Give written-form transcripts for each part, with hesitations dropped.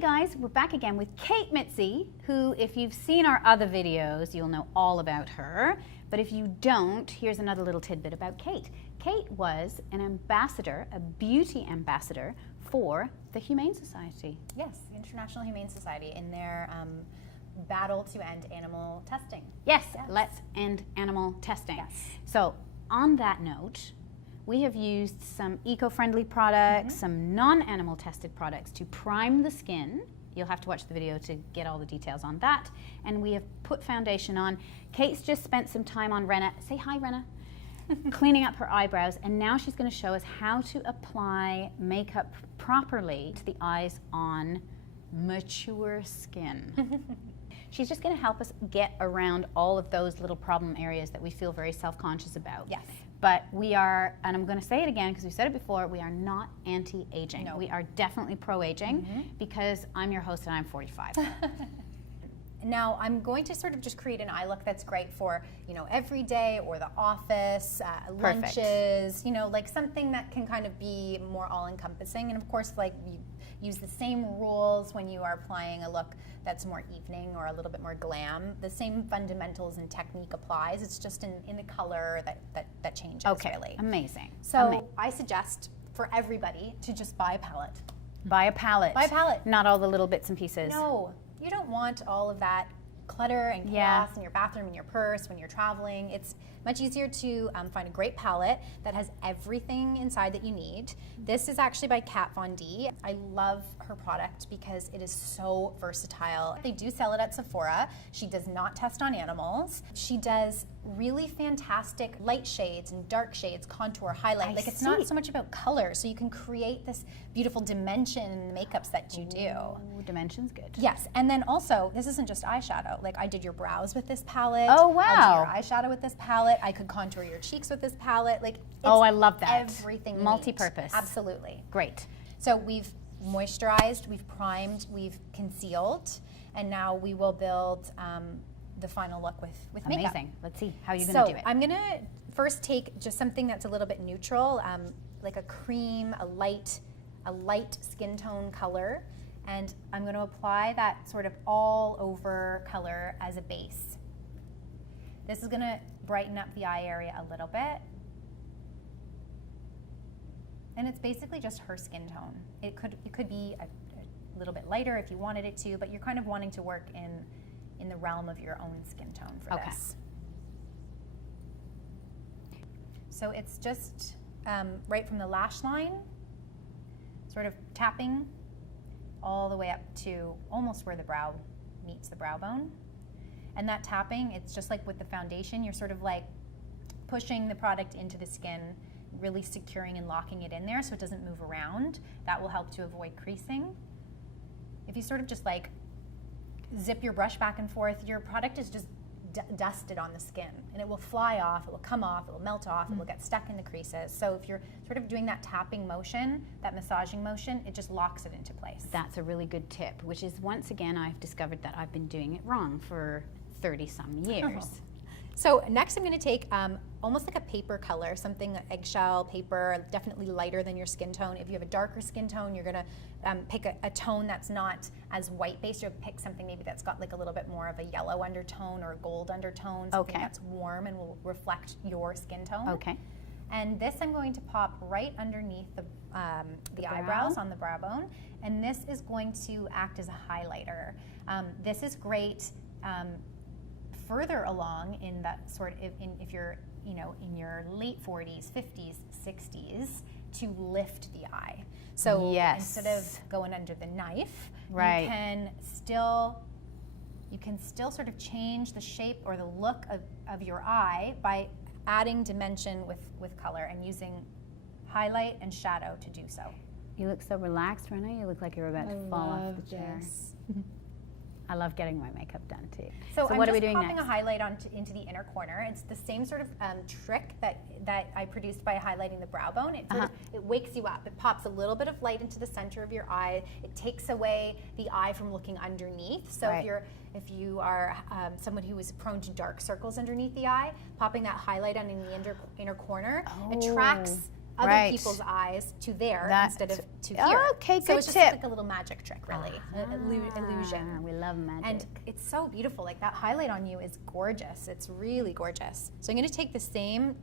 Okay guys, we're back again with Cait Mizzi, who, if you've seen our other videos, you'll know all about her. But if you don't, here's another little tidbit about Cait. Cait was an ambassador, a beauty ambassador for the Humane Society. Yes, the International Humane Society in their battle to end animal testing. Yes, let's end animal testing. Yes. So on that note, we have used some eco-friendly products, some non-animal tested products to prime the skin. You'll have to watch the video to get all the details on that. And we have put foundation on. Cait's just spent some time on Renna. Say hi, Renna. Cleaning up her eyebrows, and now she's going to show us how to apply makeup properly to the eyes on mature skin. She's just going to help us get around all of those little problem areas that we feel very self-conscious about. Yes. But we are, and I'm going to say it again because we said it before, we are not anti-aging. No. We are definitely pro-aging because I'm your host and I'm 45. Now I'm going to sort of just create an eye look that's great for, you know, every day or the office, lunches, you know, like something that can kind of be more all-encompassing. And of course, like, you use the same rules when you are applying a look that's more evening or a little bit more glam. The same fundamentals and technique applies. It's just in the color that changes, really. Amazing. So I suggest for everybody to just buy a palette. Buy a palette. Buy a palette. Not all the little bits and pieces. No, you don't want all of that clutter and chaos in your bathroom and your purse when you're traveling. It's much easier to find a great palette that has everything inside that you need. This is actually by Kat Von D. I love her product because it is so versatile. They do sell it at Sephora. She does not test on animals. She does really fantastic light shades and dark shades, contour, highlight. It's not so much about color, so you can create this beautiful dimension in the makeups that you do. Ooh, dimension's good. Yes, and then also, this isn't just eyeshadow. Like, I did your brows with this palette. Oh, wow. I did your eyeshadow with this palette. I could contour your cheeks with this palette. Like, it's I love that. Everything you multi-purpose. need. Absolutely. Great. So we've moisturized, we've primed, we've concealed, and now we will build the final look with makeup. Amazing. Let's see how you're going to do it. So I'm going to first take just something that's a little bit neutral, like a cream, a light skin tone color, and I'm going to apply that sort of all over color as a base. This is going to brighten up the eye area a little bit. And it's basically just her skin tone. It could be a little bit lighter if you wanted it to, but you're kind of wanting to work in the realm of your own skin tone for this. So it's just right from the lash line, sort of tapping all the way up to almost where the brow meets the brow bone. And that tapping, it's just like with the foundation, you're sort of like pushing the product into the skin, really securing and locking it in there so it doesn't move around. That will help to avoid creasing. If you sort of just like zip your brush back and forth, your product is just dusted on the skin, and it will fly off, it will come off, it will melt off, it will get stuck in the creases. So if you're sort of doing that tapping motion, that massaging motion, it just locks it into place. That's a really good tip, which is, once again, I've discovered that I've been doing it wrong for 30-some years. So next I'm going to take almost like a paper color, something eggshell paper, definitely lighter than your skin tone. If you have a darker skin tone, you're going to pick a tone that's not as white-based. You'll pick something maybe that's got like a little bit more of a yellow undertone or a gold undertone, something that's warm and will reflect your skin tone. Okay. And this I'm going to pop right underneath the eyebrows on the brow bone, and this is going to act as a highlighter. This is great further along in that sort of, if you're, you know, in your late 40s, 50s, 60s, to lift the eye. So instead of going under the knife, you can still sort of change the shape or the look of your eye by adding dimension with color and using highlight and shadow to do so. You look so relaxed, Renna. You look like you're about to fall off the chair. I love getting my makeup done too. So what are we just doing popping next? a highlight into the inner corner. It's the same sort of trick that I produced by highlighting the brow bone. It sort of, it wakes you up. It pops a little bit of light into the center of your eye. It takes away the eye from looking underneath. So if you are someone who is prone to dark circles underneath the eye, popping that highlight on in the inner corner attracts other people's eyes to there instead of to here. Oh, okay, so good it's just tip. like a little magic trick, really, illusion. We love magic. And it's so beautiful. Like that highlight on you is gorgeous. It's really gorgeous. So I'm going to take the same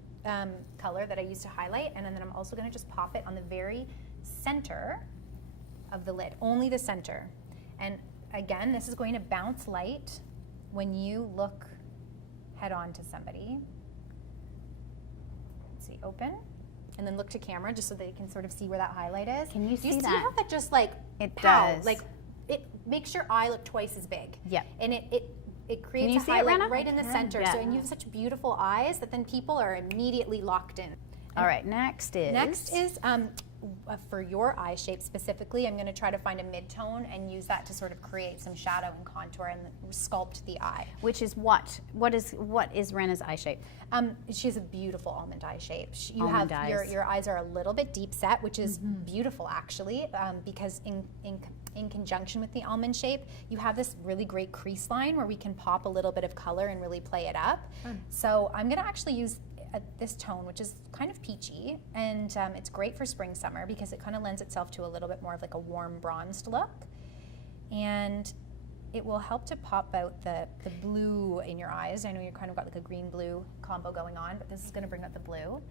color that I used to highlight, and then I'm also going to just pop it on the very center of the lid, only the center. And again, this is going to bounce light when you look head on to somebody. Let's see, open, and then look to camera just so they can sort of see where that highlight is. Can you see Do you that? see how that just like It pow, does. like it makes your eye look twice as big. Yep. And it creates you a see it, highlight Rana? right in the center. Yeah. So, and you have such beautiful eyes that then people are immediately locked in. All right, next is For your eye shape specifically, I'm going to try to find a mid-tone and use that to sort of create some shadow and contour and sculpt the eye. which is what? What is Rena's eye shape? She has a beautiful almond eye shape. You Almond have eyes. your eyes are a little bit deep set, which is beautiful actually, because in conjunction with the almond shape, you have this really great crease line where we can pop a little bit of color and really play it up. So I'm going to actually use this tone, which is kind of peachy, and it's great for spring summer because it kind of lends itself to a little bit more of like a warm bronzed look, and it will help to pop out the blue in your eyes. I know you're kind of got like a green blue combo going on, but this is going to bring out the blue,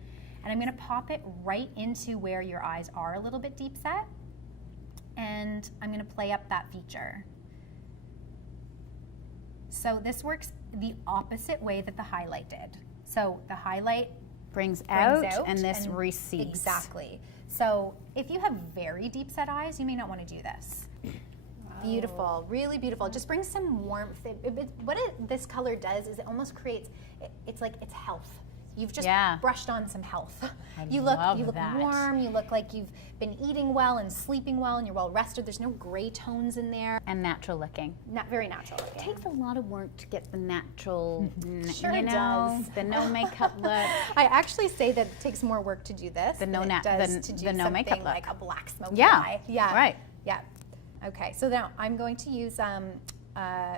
and I'm going to pop it right into where your eyes are a little bit deep set, and I'm going to play up that feature. So this works the opposite way that the highlight did. So the highlight Brings out and this and recedes. Exactly. So if you have very deep set eyes, you may not want to do this. Beautiful, really beautiful. It just brings some warmth. This color does is it almost creates, it's like it's health. You've just brushed on some health. You look that. warm. You look like you've been eating well and sleeping well, and you're well rested. There's no gray tones in there. And natural looking. Not very natural It looking. takes a lot of work to get the natural, Sure you it know, does. the no makeup look. I actually say that it takes more work to do this The no than na- it does the- to do the no something makeup look. like a black smoky Yeah, eye. Yeah, right. Yeah. Okay, so now I'm going to use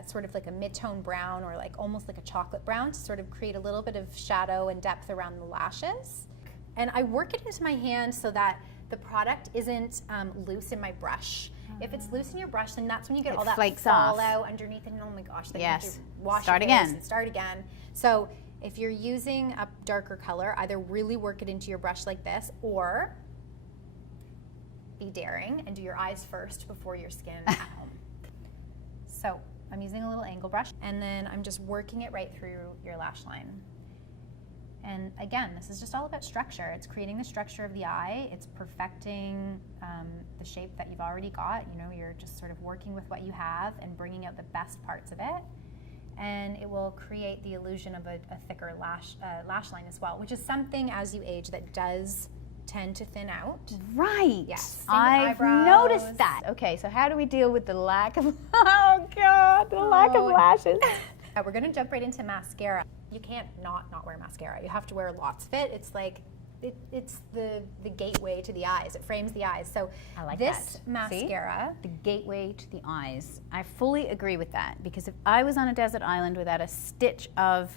sort of like a mid-tone brown or like almost like a chocolate brown to sort of create a little bit of shadow and depth around the lashes. And I work it into my hand so that the product isn't loose in my brush. If it's loose in your brush, then that's when you get It all that flakes off. fallout underneath it, and oh my gosh, then Yes. you have to wash Start your face again. and start again. So if you're using a darker color, either really work it into your brush like this, or be daring and do your eyes first before your skin at home. So I'm using a little angle brush, and then I'm just working it right through your lash line. And again, this is just all about structure. It's creating the structure of the eye. It's perfecting the shape that you've already got. You know, you're just sort of working with what you have and bringing out the best parts of it. And it will create the illusion of a thicker lash line as well, which is something as you age that does tend to thin out. Right. Yes. Same with I've eyebrows. noticed that. Okay, so how do we deal with the lack of, oh God, the lack of lashes? We're gonna jump right into mascara. You can't not wear mascara. You have to wear lots of it. It's like, it's the gateway to the eyes. It frames the eyes. So I like this that. mascara, The gateway to the eyes. I fully agree with that, because if I was on a desert island without a stitch of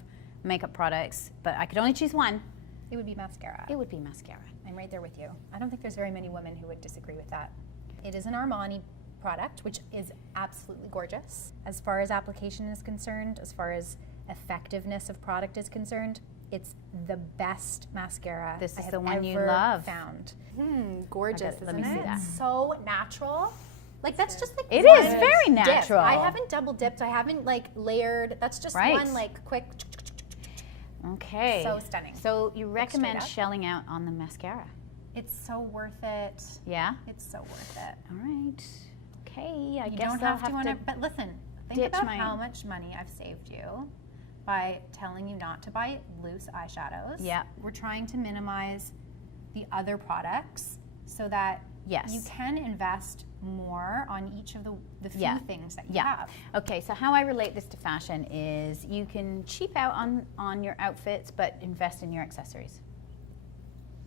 makeup products, but I could only choose one, it would be mascara. it would be mascara. I'm right there with you. I don't think there's very many women who would disagree with that. It is an Armani product, which is absolutely gorgeous. As far as application is concerned, as far as effectiveness of product is concerned, it's the best mascara This I is have the one you ever love. found. Gorgeous, Let isn't me see it? that. So natural. Like that's just like It one is very dip. natural. I haven't double dipped. I haven't like layered. That's just Right. one like quick. Okay. So stunning. So you recommend up. shelling out on the mascara? It's so worth it. Yeah? It's so worth it. All right. Okay, I You guess don't I'll have to own it, but listen, think ditch about my- how much money I've saved you by telling you not to buy loose eyeshadows. Yeah. We're trying to minimize the other products so that Yes. you can invest more on each of the few Yeah. things that you Yeah. have. Okay, so how I relate this to fashion is you can cheap out on your outfits, but invest in your accessories.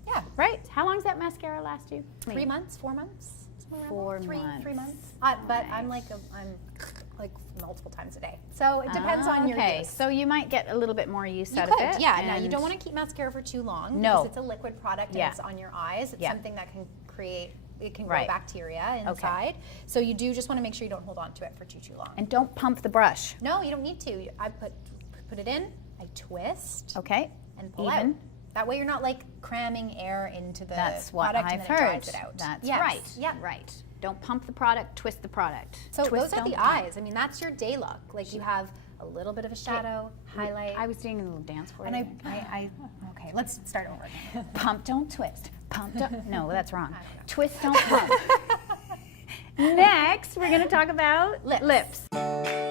Yeah. Right? How long does that mascara last you? 3 months, 4 months? Somewhere around 4 there. months. 3 months. But I'm like, like multiple times a day. So it depends on your use. So you might get a little bit more use out You of could, it. yeah. Now, you and don't want to keep mascara for too long No. because it's a liquid product Yeah. and it's on your eyes. It's Yeah. something that can create, it can grow Right. bacteria inside. So you do just want to make sure you don't hold on to it for too long. And don't pump the brush. No, you don't need to. I put it in, I twist, Okay. and pull Even. out. That way you're not like cramming air into the That's what product I've and then heard. it dries it out. That's Yes. right. Yeah. Right. Don't pump the product, twist the product. So twist, those are don't the pump. eyes. I mean, that's your day look. Like you have a little bit of a shadow, highlight. I was doing a little dance for and you. okay, let's start over. Pump, don't twist. Pump, don't. No, that's wrong. I don't know. Twist, don't pump. Next, we're going to talk about Lips. lips.